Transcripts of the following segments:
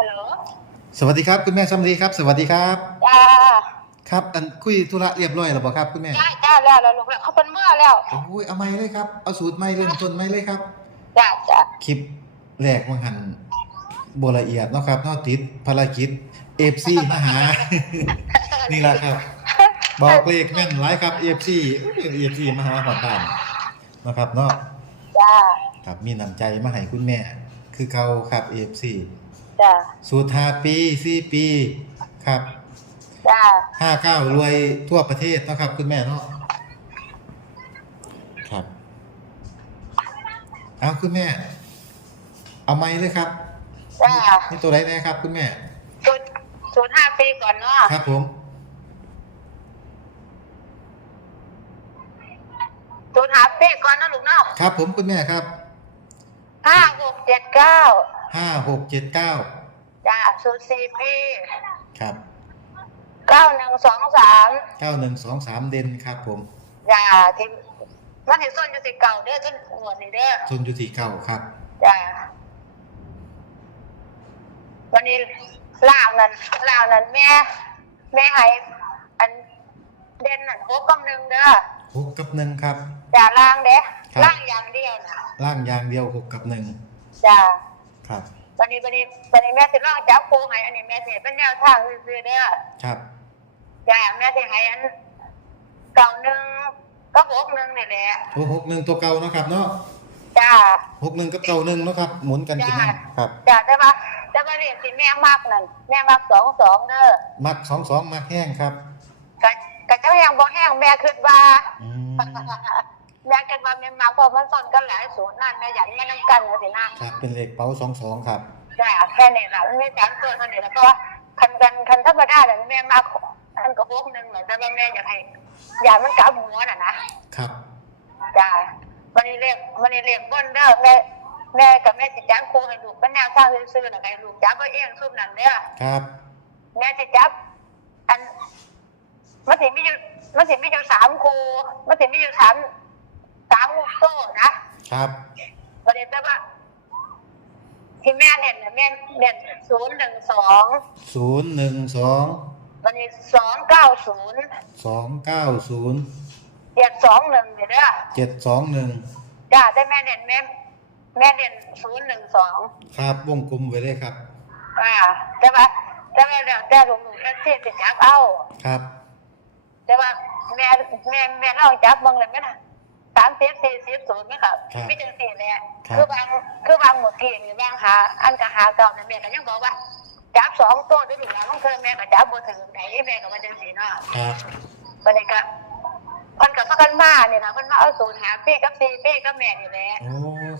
ฮัลโหลสวัสดีครับคุณแม่สำลีครับ สวัสดีครับจ้าครับอันคุยธุระเรียบร้อยแล้วบ่ครับคุณแม่จ้าจ้าแล้วแล้วลูกแล้วเขาเป็นเมื่อแล้วโอ้ยเอาไม้เลยครับเอาสูตรไม้เริ่มต้นไม้เลยครับจ้าจ้าคลิปแรกว่าหันบละเอียดเนาะครับเนอกติดภารกิจเอฟซีมาหา นี่แหละครับ บอกเลขแม่นหลายครับเอฟซีเอฟซีมาหาหอดบ้านเนาะครับเนาะจ้าครับมีน้ำใจมาให้คุณแม่ คือเขาครับเอฟซี จ้าสูตร5ปี4ปีครับจ้าห้าเก้ารวยทั่วประเทศเนาะครับ คุณแม่เนาะครับเอาคุณแม่ เอาไม้เลยครับจ้านี่ตัวไหนนะครับ คุณแม่ศูนย์ศูนย์ห้าปีก่อนเนาะครับผมศูนย์ห้าปีก่อนเนาะลูกเนาะครับผมคุณแม่ครับห้าหกเจ็ดเก้า ห้าหกเจ็ดเก้าจ้าศูนย์สี่ปีครับเก้าหนึ่งสองสามเก้าหนึ่งสองสามเดนครับผมจ้าที่มันเห็นส้นอยู่สิเก่าเด้อจนหัวนี่เด้อชนยุติเก้าครับจ้าวันนี้ล่างนั้นล่างนั้นแม่ แม่ให้อันเด่นนั่นโคกำหนึ่งเด้อหกกับหนึ่งครับจ้าล่างเด้ครับล่างอย่างเดียวนะล่างยางเดียวหกกับหนึ่งจ้า ครับวันนี้วันนี้วันนี้แม่สิล่องจับโคให้อันนี้แม่สิเป็นแนวทางซื่อๆเด้อครับจ้าแม่สิให้อันเก่าหนึ่งก็หกหนึ่งนี่แหละโอ้หกหนึ่งตัวเก่าเนาะครับเนาะจ้าหกหนึ่งกับเก่าหนึ่งเนาะครับ หมุนกันขึ้นมาครับจ้าแต่ว่าแต่ว่าเรียนสิแม่มากนั่นแม่มากสองสองเด้อมักสองสองมักแห้งครับกะกะเจ้าแห้งบ่แห้งแม่คิดว่า อืมแม่คิดว่าแม่มาเพราะมันสอนกันหลายสูตรนั่นแม่อยากมานำกันเลยสินะ ครับ เป็นเลขเป๋าสองสองครับจ้าแค่นี้ล่ะมันมีสามตัวเท่านี้แล้วก็ว่าคันกันคันธรรมดาแล้วแม่มาอันก็พวกหนึงเหมือนแต่ว่าแม่อยากให้อยากมันกลับหัวน่ะนะครับ จ้าวันนี้เรียกวันนี้เรียกบ่นเด้อแม่แม่กับแม่สิจ้างครูให้ลูกเป็นแนวทางซื่อๆน่ะให้ลูกจับเอาเองซุปนั่นเด้อครับ แม่สิจับ อันมันสิมีอยู่มันสิมีอยู่สามครูมันสิมีอยู่สาม สามลูกโซ่นะครับประเด็นแต่ว่าที่แม่เน่นน่ะแม่เน่นศูนย์หนึ่งสองศูนย์หนึ่งสองวันนี้สองเก้าศูนย์สองเก้าศูนย์เจ็ดสองหนึ่งเนี่ยเด้อเจ็ดสองหนึ่งจ้าได้แม่เน่นแม่แม่เน่นศูนย์หนึ่งสองครับวงกลมไว้เลยครับอ่าแต่ว่าแต่แม่แล้วแต่ลุงลุงแล้วที่จะจับเอาครับ แต่ว่าแม่แม่แม่ลองจับเบิ่งเลยไหมนะ สามสิบสี่สิบศูนย์ไหมครับไม่จังสี่แหละคือบางคือบางหมดเกียงหรือบางหาอันกับหาเก่าแต่แม่ก็ยังบอกว่าจับสองตัวด้วยหนึ่งแล้วต้องเคยแม่ก็จับบ่ถึงไหนแม่ก็มาจังสี่เนาะครับวันนี้ก็มันกับพักกันมาเนี่ยนะมันมาเอาศูนย์หาปีกับสี่ปีกับแม่นี่แหละโอ้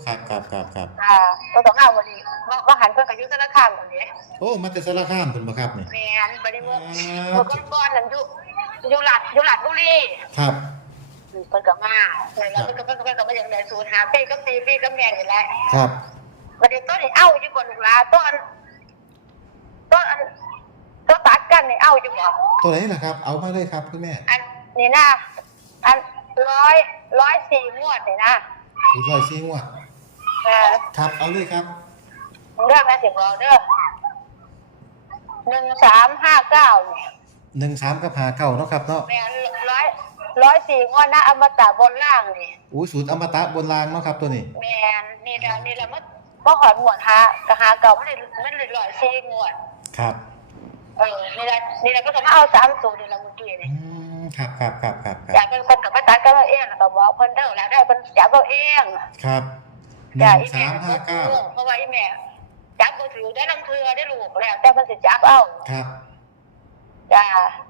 ครับครับครับครับอ่าตัวต้องเอาวันนี้ว่าว่าหันเพิ่นกับยุทธนาคารวันนี้โอ้มาแต่สารคามเป็นบ่ครับนี่แม่นบริโภคครัเมื่อบก่อนๆนั่นอยู่อยู่หลัดอยู่หลัดบุรีครับ เพิ่นก็มาแล้วเพิ่นก็เพิ่นก็เพิ่นก็มาอย่างไรสูตรหาปีกับสี่ปีกับแม่นี่แหละครับวันนี้ต้นนี่เอ้าอยู่บ่ลูกหลานต้นต้นอันต้นตัดกันนี่เอ้าอยู่บ่ตัวไหนล่ะครับ เอามาเลยครับคุณแม่อันนี่นะอันร้อยร้อยสี่งวดนี่นะถูกร้อยซีงวดเออครับเอาเลยครับมึงเลือกแม่สิบบอกเด้อหนึ่งสามห้าเก้าเนี่ยหนึ่งสามกับหาเก้าเนาะครับเนาะแม่นร้อย ร้อยสี่งวดนะอมตะบนล่างนี่อู้สูตรอมตะบนรางเนาะครับตัวนี้ แม่นนี่ละนี่ละมันก็หอดหมวดหากะหาเก่าไม่ได้ไม่ได้ร้อยสี่งวดครับเออนี่ละนี่ละก็จะมาเอาสามสูตรนี่ละเมื่อกี้อืนี่มครับครับครับครับคอยารับกเป็นคนกับมาตัดก็เอาเองแล้วก็บอกเพิ่นเด้อแล้วได้เพิ่นจับเอาเองครับหจ้ะนึ่งอีสาแม่มห้าเก้าเพราะว่าอีแม่จับบ่ถือได้ลำเทือได้ลูกแล้วแต่เพิ่นสิจับเอาครับ จ้า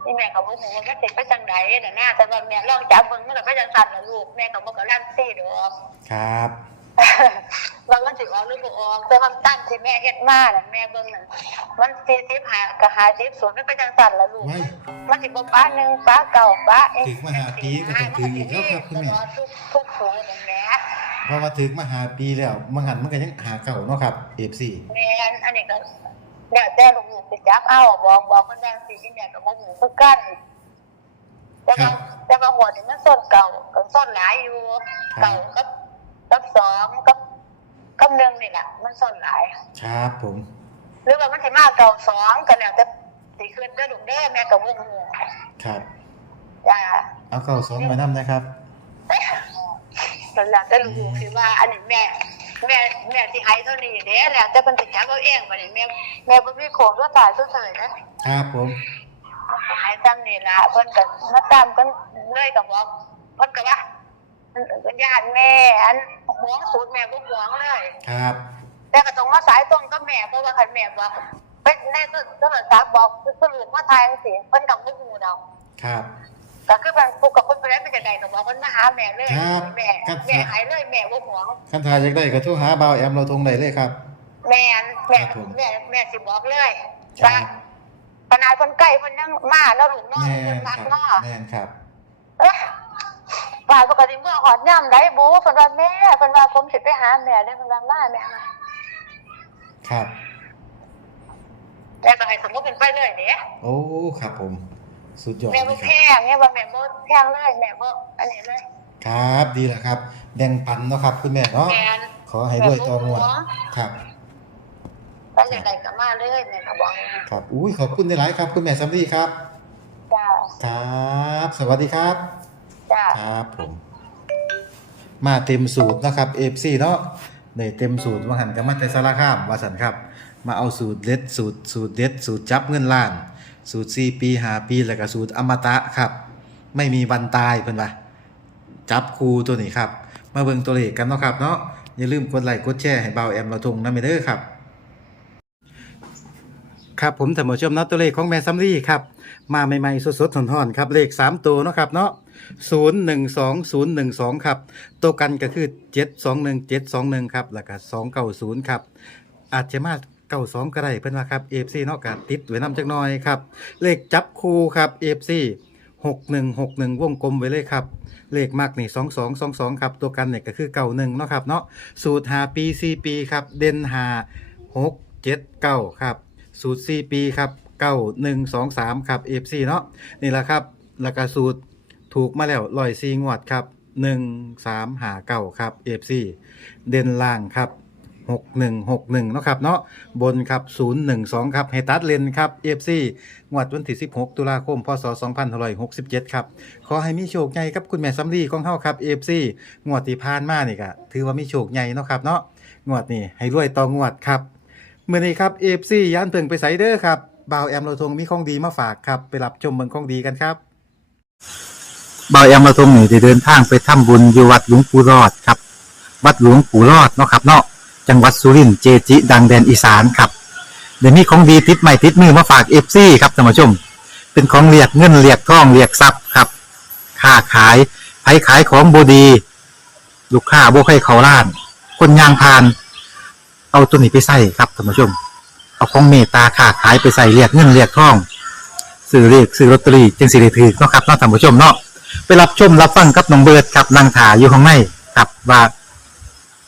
อีแม่ก็บ่ฮู้ว่ามันสิไปจังใดน่ะนะแต่ว่าแม่ลองจับเบิ่งมันก็ไปจังซั่นล่ะลูกแม่ก็บ่ก็ลั่นซี่ดอก ครับว่ามันสิออกหรือบ่ออกแต่ว่าตั้งที่แม่เฮ็ดมาน่ะแม่เบิ่งน่ะมัน40หาก็50ส่วนมันไปจังซั่นล่ะลูก ไว้มันสิบ่ป้าหนึ่งป้าเก่าป้าเองถึงมาหาปีก็ต้องถึงอีกแล้วครับคุณแม่ ทุกทุกสูงนั่นแหละเพราะว่าถึงมาหาปีแล้วมังหันมันก็ยังหาเก่าเนาะครับเอฟซีแม่นอันนี้ก็ แล้วแต่ลูกๆสิจับเอาบอกบอกเพิ่นจังซี่อีแม่ก็บ่ฮู้คือกันแต่ว่าแต่ว่าหัวนี่มันส้นเก่ากับส้นหลายอยู่ เก่ากับกับสองกับกับหนึ่งนี่แหละมันส้นหลายครับผม หรือว่ามันสิมาเก่าสองก็แล้วแต่สิขึ้นเด้อลูกเด้อแม่ก็บ่ฮู้ครับจ้าเอาเก้าสองไว้นํนะครับก็แล้วแต่ลูกสิว่าอันนี้แม่ แม่แม่สิให้เท่านี้เด้แล้วแต่เพิ่นสิจับเอาเองบัดนี้แม่แม่บ่มีโครงก็ตายซื่อๆนะครับผมให้ตามนี่ล่ะเพิ่นก็มาตามกันเลยก็บอกเพิ่นก็ว่ามันญาติแม่อันหวงสูตรแม่บ่หวงเลย ครับ แต่ก็ต้องมาสายตรงกับแม่เพราะว่าคันแม่บอกเป็นในโทรศัพท์บอกสรุปว่าทายจังซี่เพิ่นก็บ่ฮู้ดอกครับ ก็คือมันปกกับคนไปได้เป็นจังไดก็บอกเพิ่นมาหาแม่เลยครับ แม่ครับแม่หายเลยแม่บ่หวง คันทายอยากได้ก็โทรหาบ่าวแอมเราทงได้เลยครับ แม่นแม่ครับผม แม่แม่สิบอกเลยครัว่าบขนาดคนใกล้เพิ่นยังมาแล้วลูกน้องแม่เพิ่นนมักครับเนาะแม่นครับ เอ๊ะว่าปกติเมื่อหอดย่ำได้บูเพิ่นว่าแม่เพิ่นว่าผมสิไปหาแม่ได้อเพิ่นว่ามาแม่มาครับแม่ก็ให้สมมุติเป็นไปเลยเด้ โอ้ ครับผม สุดยอดแม่เลบ่ยคแพรับงเนี่ยว่าแม่บ่แพงเลยแม่บ่อันนี้เลยครับดีแล้วครับ แบ่งปันเนาะครับ คุณแม่เนาะแม่นขอให้ด้วยตัวงวดครับไปอย่างใดก็มาเลยแม่ก็บอกอย่างนั้นครับอุ้ยขอบคุณหลายๆครับ คุณแม่ซัมรี่ครับ จ้าครับ สวัสดีครับ จ้า ครับผม มาเต็มสูตรนะครับ FC เนาะได้เต็มสูตรว่าหันกับมาแต่สารคามว่าสันครับ มาเอาสูตรเด็ดสูตรสูตรเด็ดสูตรจับเงินล้าน สูตร4ปี5ปีแล้วก็สูตรอมตะครับ ไม่มีวันตายเพิ่อนว่าจับคูตัวนี้ครับ มาเบิ่งตัวเลขกันเนาะครับเนาะอย่าลืมกดไลค์กดแชร์ให้เบาแอมเราทงนะเมเด้อครับ ครับผมท่านผู้ชมนะตัวเลขของแม่ซัมรี่ครับมาใหม่ๆสดๆร้อนๆครับเลข 3 ตัวเนาะครับเนาะ012012ครับตัวกันก็คือ721721ครับแล้วก็290ครับอาจจะมา 92ก็ได้เพิ่อนว่าครับ FC เนาะก็ติดไว้นำจักหน่อยครับ เลขจับคู่ครับ FC 6161วงกลมไว้เลยครับ เลขมากนี่2222ครับ ตัวกันเนี่ยก็คือเก่าหนึ่งเนาะครับเนาะสูตร5ปี4ปีครับเด่น5 6 7 9ครับ สูตร4ปีครับ9 1 2 3ครับ FC เนาะนี่แหละครับแล้วก็สูตรถูกมาแล้วลอยซีงวดครับ1 3หา9ครับ FC เด่นล่างครับ 6161 เนาะครับเนาะบนครับ 012 ครับ ให้ตัดเลนครับ FC งวดวันที่ 16 ตุลาคม พศ 2567 ครับ ขอให้มีโชคใหญ่กับคุณแม่สำลีของเฮาครับ FC งวดที่ผ่านมานี่ก็ถือว่ามีโชคใหญ่เนาะครับเนาะงวดนี้ให้รวยต่องวดครับเมื้อนี้ครับ FC ย่านเพิ่งไปไสเด้อครับบ่าวแอมเราทงมีของดีมาฝากครับ ไปรับชมเบิ่งของดีกันครับบ่าวแอมเราทงนี่ได้เดินทางไปทำบุญอยู่วัดหลวงปู่รอดครับ วัดหลวงปู่รอดเนาะครับเนาะ จังหวัดสุรินทร์เจจิ ดังแดนอีสานครับเดี๋ยวมีของดีติดใหม่ติดมือมาฝาก FC ครับท่านผู้ชม เป็นของเรียกเงินเรียกทองเรียกทรัพย์ครับค้าขายไผขายของบดี ลูกค้าบ่ใครเขาล้าน คนยางพาน เอาตัวนี้ไปใส่ครับท่านผู้ชม เอาของเมตตาค้าขายไปใส่เรียกเงินเรียกทองซื้อเรียกซื้อลอตเตอรี่จึงสิได้ถือเนาะครับเนาะท่านผู้ชมเนาะไปรับชมรับฟังกับน้องเบิร์ดครับนางถาอยู่ข้างในครับว่า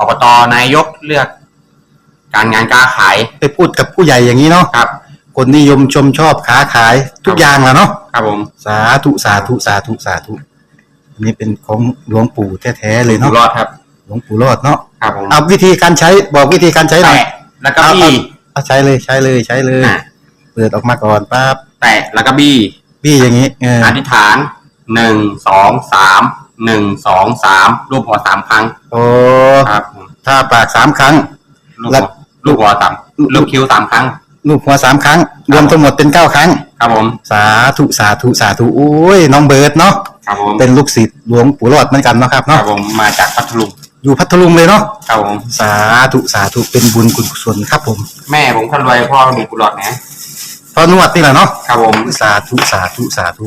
อบตนายกเลือก การงานการขายไปพูดกับผู้ใหญ่อย่างนี้เนาะครับ คนนิยมชมชอบค้าขายทุกอย่างแหล้วเนาะครับผมสาธุสาธุสาธุสาธุอันนี้เป็นของหลวงปู่แท้ๆเลยอยู่เนาะรอดครับ หลวงปู่รอดเนาะครับผมเอาวิธีการใช้บอกวิธีการใช้หน่อยแตะแล้วก็บี้เอาใช้เลยใช้เลยใช้เลยอะเปิดออกมาก่อนปั๊บแตะแล้วก็บี้พี่อย่างนี้เอออธิษฐานหนึ่งสองสาม หนึ่งสองสามรูปหัวสามครั้งโอ้ครับผมถ้าปากสามครั้งลูกแล้หัววลูกหัวสามลูกคิ้วสามครั้ง ลูกหัวสามครั้ง รวมทั้งหมดเป็นเก้าครั้ง ครับผมสาธุสาธุสาธุโอ้ยน้องเบิร์ดเนาะครับผมเป็นลูกศิษย์หลวงปู่รอดเหมือนกันเนาะครับครับเนาะผมมาจากพัทลุงอยู่พัทลุงเลยเนาะครับผมสาธุสาธุเป็นบุญกุศลครับผมแม่ผมคนรวยพ่อมีกุหลาบนะพอนวดนี่แหละเนาะครับผมสาธุสาธุสาธุ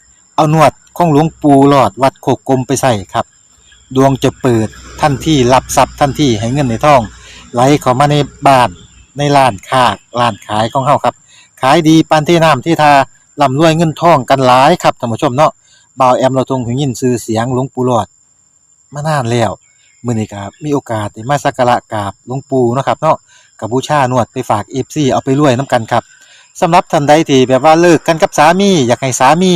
เอานวดของหลวงปู่หลอดวัดโคกกลมไปใส่ครับ ดวงจะเปิดทันที่รับทรัพย์ทันที่ให้เงินในท้อง ไหลเข้ามาในบ้านในร้านค้าร้านขายของเฮาครับ ขายดีปานที่น้ำที่ทาร่ำรวยเงินทองกันหลายครับท่านผู้ชมเนาะบ่าวแอมเราทรงหูยินชื่อเสียงหลวงปู่หลอดมานานแล้วมื้อนี้ก็มีโอกาสได้มาสักการะกราบหลวงปู่เนาะครับเนาะกับบูชานวดไปฝาก FC เอาไปรวยนํกันครับสำหรับท่านใดที่แบบว่าเลิกกันกับสามี อยากให้สามี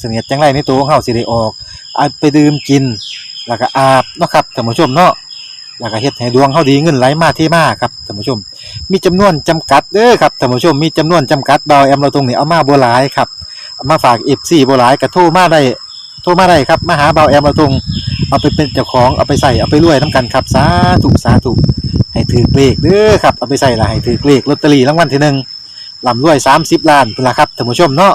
เสนียดจังไรในตัวของเฮาสิได้ออกเอาไปดื่มกิน แล้วก็อาบเนาะครับท่านผู้ชมเนาะแล้วก็เฮ็ดให้ดวงเฮาดีเงินไหลมาเทมาครับท่านผู้ชม มีจำนวนจำกัดเด้อครับท่านผู้ชมมีจำนวนจำกัดเบาแอมเราตรงนี้เอามาบ่หลายครับเอามาฝาก FC บ่หลายก็โทรมาได้โทรมาได้ครับมาหาเบาแอมเราตรงเอาไปเป็นเจ้าของเอาไปใส่เอาไปรวยนํกันครับสาธุสาธุให้ถือเลขเด้อครับเอาไปใส่ละให้ถือเลขลอตเตอรี่รางวัลที่หนึ่งลำรวย30ล้านพุ่นละครับท่านผู้ชมเนาะ